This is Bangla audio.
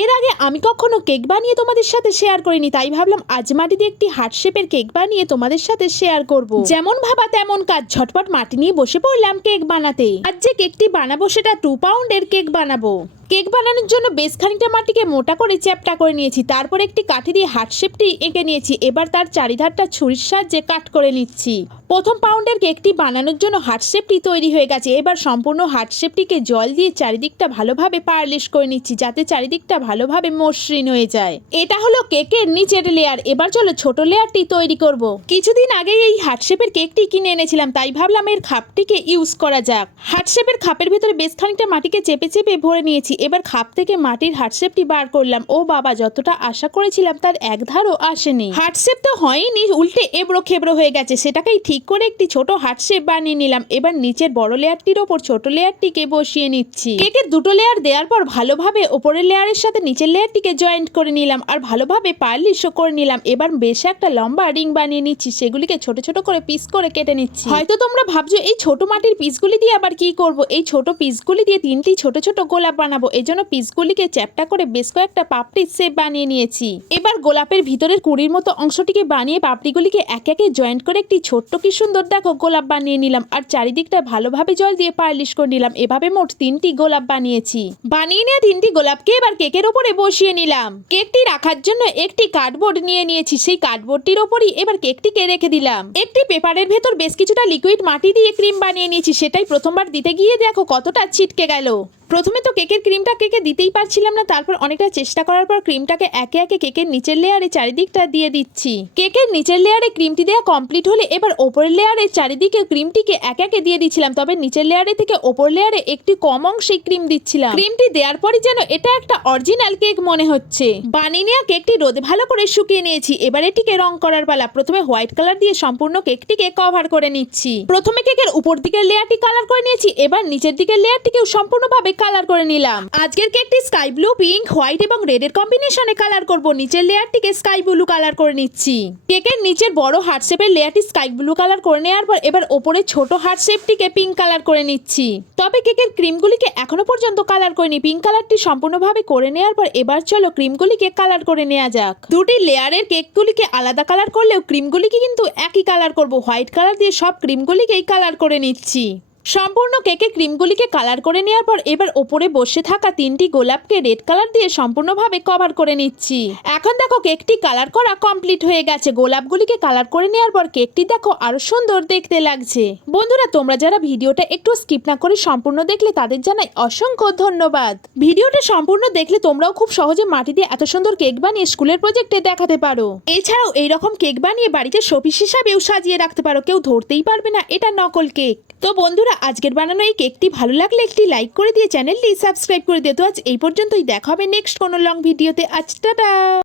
এর আগে আমি কখনো কেক বানিয়ে তোমাদের সাথে শেয়ার করিনি, তাই ভাবলাম আজ মাটি দিয়ে একটি হার্ট শেপের কেক বানিয়ে তোমাদের সাথে শেয়ার করব। যেমন ভাবা তেমন কাজ, ঝটপট মাটি নিয়ে বসে পড়লাম কেক বানাতে। আজ যে কেকটি বানাবো সেটা টু পাউন্ডের কেক বানাবো। কেক বানানোর জন্য বেশ খানিকটা মাটিকে মোটা করে চ্যাপটা করে নিয়েছি। তারপর একটি কাঠি দিয়ে হার্ট শেপটি এঁকে নিয়েছি। এবার তার চারিধারটা ছুরির সাহায্যে কাট করে নিচ্ছি। প্রথম পাউন্ডের কেকটি বানানোর জন্য হার্ট শেপটি তৈরি হয়ে গেছে। এবার সম্পূর্ণ হার্ট শেপটিকে জল দিয়ে চারিদিকটা ভালোভাবে পারলিশ করে নিচ্ছি, যাতে চারিদিকটা ভালোভাবে মসৃণ হয়ে যায়। এটা হলো কেকের নিচের লেয়ার এবার চলো ছোট লেয়ারটি তৈরি করব। কিছুদিন আগেই এই হার্ট শেপের কেকটি কিনে এনেছিলাম, তাই ভাবলাম এর খাপটিকে ইউজ করা যাক। হার্ট শেপের খাপের ভেতরে বেশ খানিকটা মাটিকে চেপে চেপে ভরে নিয়েছি। এবার খাপ থেকে মাটির হার্ট শেপটি বার করলাম। ও বাবা, যতটা আশা করেছিলাম তার এক ধারও আসেনি। হার্ট শেপ তো হয়নি, উল্টে এবড়ো খেবড়ো হয়ে গেছে। সেটাকেই ঠিক করে একটি ছোট হার্ট শেপ বানিয়ে নিলাম। এবার নিচের বড় লেয়ারটির ওপর ছোট লেয়ারটিকে বসিয়ে নিচ্ছি। কেকের দুটো লেয়ার দেওয়ার পর ভালোভাবে ওপরের লেয়ারের সাথে নিচের লেয়ারটিকে জয়েন্ট করে নিলাম আর ভালোভাবে পার্লিশও করে নিলাম। এবার বেশ একটা লম্বা রিং বানিয়ে নিচ্ছি। সেগুলিকে ছোট ছোট করে পিস করে কেটে নিচ্ছি। হয়তো তোমরা ভাবছ, এই ছোট মাটির পিসগুলি দিয়ে আবার কি করব? এই ছোট পিসগুলি দিয়ে তিনটি ছোট ছোট গোলাপ বানাবো। এই জন্য পিসগুলিকে চ্যাপটা করে বেশ কয়েকটা পাপড়ির শেপ বানিয়ে নিয়েছি। এবার গোলাপের ভিতরের কুড়ির মতো অংশটিকে বানিয়ে পাপড়িগুলিকে এক একে জয়েন্ট করে একটি ছোট্ট কি সুন্দর, দেখো, গোলাপ বানিয়ে নিলাম। আর চারিদিকটা ভালোভাবে জল দিয়ে পার্লিশ করে নিলাম। এভাবে মোট তিনটি গোলাপ বানিয়েছি। বানিয়ে নেওয়া তিনটি গোলাপকে এবার কেকের ওপরে বসিয়ে নিলাম। কেকটি রাখার জন্য একটি কার্ডবোর্ড নিয়ে নিয়েছি। সেই কার্ডবোর্ডটির ওপরই এবার কেকটিকে রেখে দিলাম। একটি পেপারের ভেতর বেশ কিছুটা লিকুইড মাটি দিয়ে ক্রিম বানিয়ে নিয়েছি। সেটাই প্রথমবার দিতে গিয়ে দেখো কতটা ছিটকে গেল। প্রথমে তো কেকের ক্রিমটা কেকে দিতেই পারছিলাম না, তারপর অনেকটা চেষ্টা করার পর ক্রিমটাকে একে একে কেকের নিচের লেয়ারে চারিদিকটা দিয়ে দিচ্ছি। কেকের নিচের লেয়ারে ক্রিমটি দেওয়া কমপ্লিট হলে এবার ওপরের লেয়ারে চারিদিকে ক্রিমটিকে একে একে দিয়ে দিচ্ছিলাম তবে নিচের লেয়ারে থেকে ওপর লেয়ারে একটি কম অংশে ক্রিম দিচ্ছিলাম। ক্রিমটি দেওয়ার পরই যেন এটা একটা অরিজিনাল কেক মনে হচ্ছে। বানিয়ে নেওয়া কেকটি রোদে ভালো করে শুকিয়ে নিয়েছি, এবার এটিকে রং করার পালা। প্রথমে হোয়াইট কালার দিয়ে সম্পূর্ণ কেকটিকে কভার করে নিচ্ছি। প্রথমে কেকের উপর দিকের লেয়ারটি কালার করে নিয়েছি, এবার নিচের দিকের লেয়ারটিকেও সম্পূর্ণভাবে কালার করে নিলাম। আজকের কেকটি স্কাই ব্লু পিঙ্ক হোয়াইট এবং রেড এর কম্বিনেশনে কালার করব। নিচের লেয়ারটিকে স্কাই ব্লু কালার করে নিচ্ছি। কেকের নিচের বড় হার্ট শেপের লেয়ারটি স্কাই ব্লু কালার করে নেওয়ার পর এবার ওপরে ছোট হার্ট শেপটিকে পিঙ্ক কালার করে নিচ্ছি। তবে কেকের ক্রিমগুলিকে এখনও পর্যন্ত কালার করিনি। পিঙ্ক কালারটি সম্পূর্ণভাবে করে নেওয়ার পর এবার চলো ক্রিমগুলিকে কালার করে নেওয়া যাক। দুটি লেয়ারের কেকগুলিকে আলাদা কালার করলেও ক্রিমগুলিকে কিন্তু একই কালার করব। হোয়াইট কালার দিয়ে সব ক্রিমগুলিকেই কালার করে নিচ্ছি। সম্পূর্ণ কেকে ক্রিমগুলিকে কালার করে নেওয়ার পর এবার ওপরে বসে থাকা তিনটি গোলাপকে রেড কালার দিয়ে সম্পূর্ণভাবে কভার করে নিচ্ছি। এখন দেখো কেকটি কালার করা কমপ্লিট হয়ে গেছে। গোলাপগুলিকে কালার করে নেওয়ার পর কেকটি দেখো আরও সুন্দর দেখতে লাগছে। বন্ধুরা, তোমরা যারা ভিডিওটা একটু স্কিপ না করে সম্পূর্ণ দেখলে তাদের জানাই অসংখ্য ধন্যবাদ। ভিডিওটা সম্পূর্ণ দেখলে তোমরাও খুব সহজে মাটি দিয়ে এত সুন্দর কেক বানিয়ে স্কুলের প্রজেক্টে দেখাতে পারো। এছাড়াও এইরকম কেক বানিয়ে বাড়িতে শোপিস হিসাবেও সাজিয়ে রাখতে পারো। কেউ ধরতেই পারবে না, এটা নকল কেক। তো বন্ধুরা আজকের বানানো এই কেকটি ভালো লাগলে একটি লাইক করে দিয়ে চ্যানেলটি সাবস্ক্রাইব করে দিয়ে তো আজ এই পর্যন্তই। দেখা হবে নেক্সট কোনো লং ভিডিওতে আজ, টাটা!